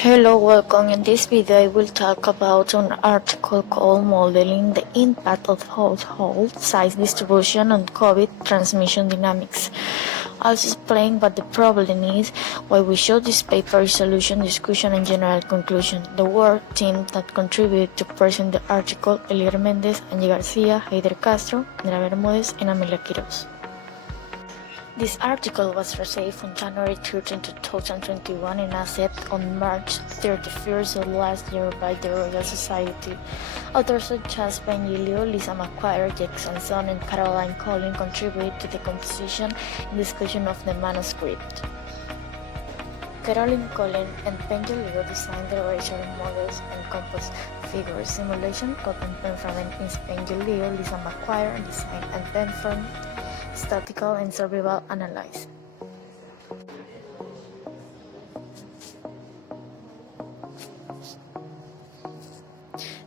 Hello, welcome. In this video, I will talk about an article called Modeling the Impact of Household Size Distribution on COVID Transmission Dynamics. I'll explain what the problem is, why we show this paper, solution, discussion, and general conclusion. The work team that contributed to present the article: Elier Mendez, Angie Garcia, Heider Castro, Andrea Bermudez, and Amelia Quiroz. This article was received on January 13, 2021 and accepted on March 31st of last year by the Royal Society. Authors such as Ben Gilio, Lisa McQuire, Jackson Son, and Caroline Collin contributed to the composition and discussion of the manuscript. Caroline Collin and Ben Gilio designed the racial models and composite figure simulation called Penframen in Ben Gilio, Lisa McQuire designed and Penframen statistical and survival analysis.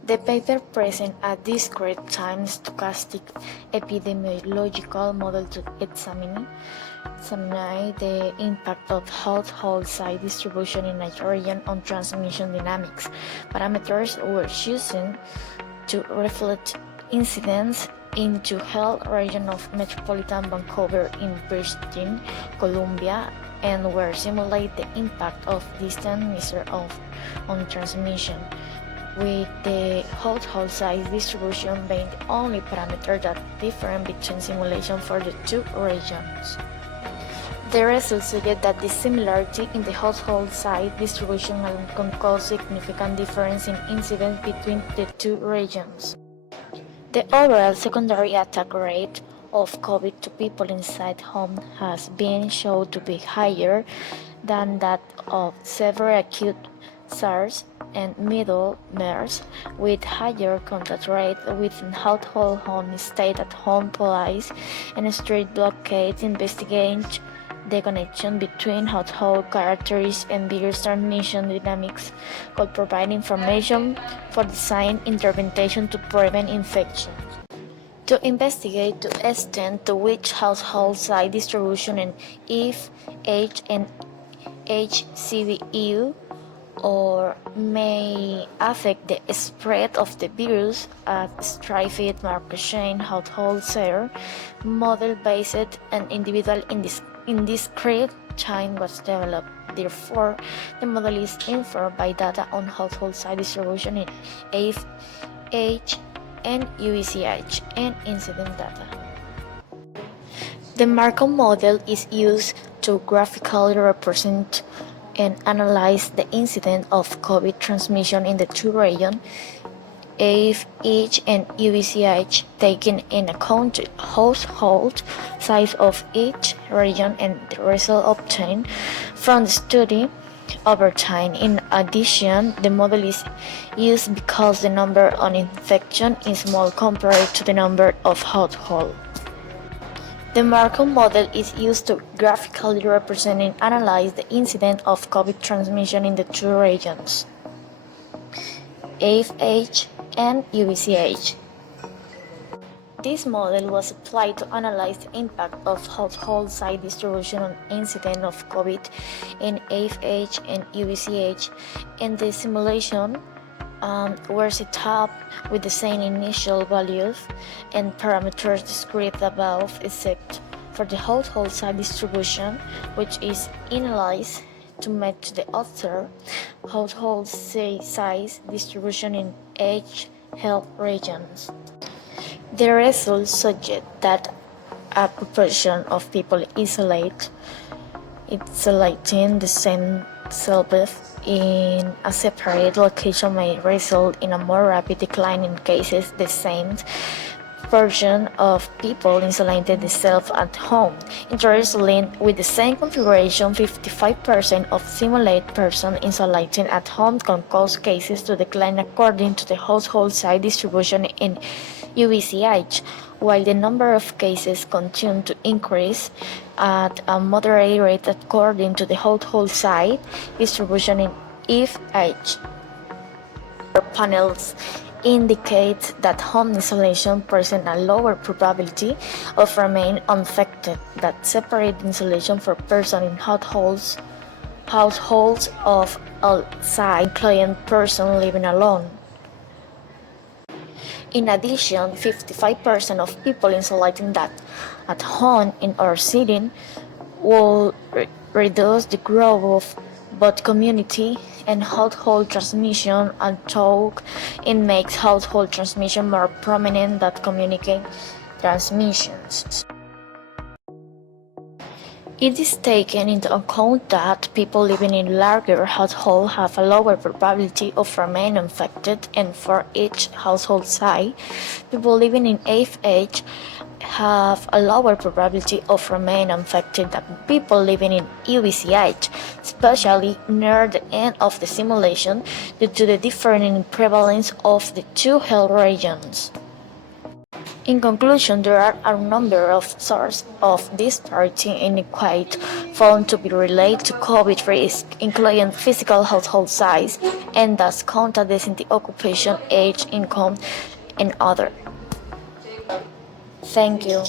The paper presents a discrete time stochastic epidemiological model to examine the impact of household size distribution in a region on transmission dynamics. Parameters were chosen to reflect incidence into health region of metropolitan Vancouver in British Columbia and where simulate the impact of distance measure on transmission, with the household size distribution being the only parameter that different between simulation for the two regions. The results suggest that the similarity in the household size distribution can cause significant difference in incidence between the two regions. The overall secondary attack rate of COVID to people inside home has been shown to be higher than that of severe acute SARS and middle MERS, with higher contact rate within household home, stay-at-home policy, and street blockades investigating the connection between household characteristics and virus transmission dynamics could provide information for design intervention to prevent infection. To investigate the extent to which household size distribution and if age and HCV or may affect the spread of the virus at stratified marker chain household share, model-based and individual indiscrete chain was developed. Therefore, the model is informed by data on household size distribution in age and UVCH and incident data. The Markov model is used to graphically represent and analyze the incidence of COVID transmission in the two regions, AFH and UVCH, taking in account the household size of each region and the result obtained from the study over time. In addition, the model is used because the number of infections is small compared to the number of households. The Markov model is used to graphically represent and analyze the incidence of COVID transmission in the two regions, AFH and UVCH. This model was applied to analyze the impact of household size distribution on incidence of COVID in AFH and UVCH, and the simulation were set up with the same initial values and parameters described above, except for the household size distribution, which is analyzed to match the observed household size distribution in each health regions. The results suggest that a proportion of people isolating the same self in a separate location may result in a more rapid decline in cases. The same portion of people isolated themselves at home. Interestingly, with the same configuration, 55% of simulated persons isolating at home can cause cases to decline according to the household size distribution in UVCH, while the number of cases continue to increase at a moderate rate according to the household size distribution in FH. Panels indicate that home isolation presents a lower probability of remaining unaffected than separate isolation for persons in households of outside, including persons living alone. In addition, 55% of people insulating that at home in our city will reduce the growth of both community and household transmission, although it makes household transmission more prominent than community transmissions. It is taken into account that people living in larger households have a lower probability of remaining infected, and for each household size, people living in AFH have a lower probability of remaining infected than people living in UBCH, especially near the end of the simulation due to the differing prevalence of the two health regions. In conclusion, there are a number of sources of disparity inequality found to be related to COVID risk, including physical household size, and thus contact density, occupation, age, income, and other. Thank you.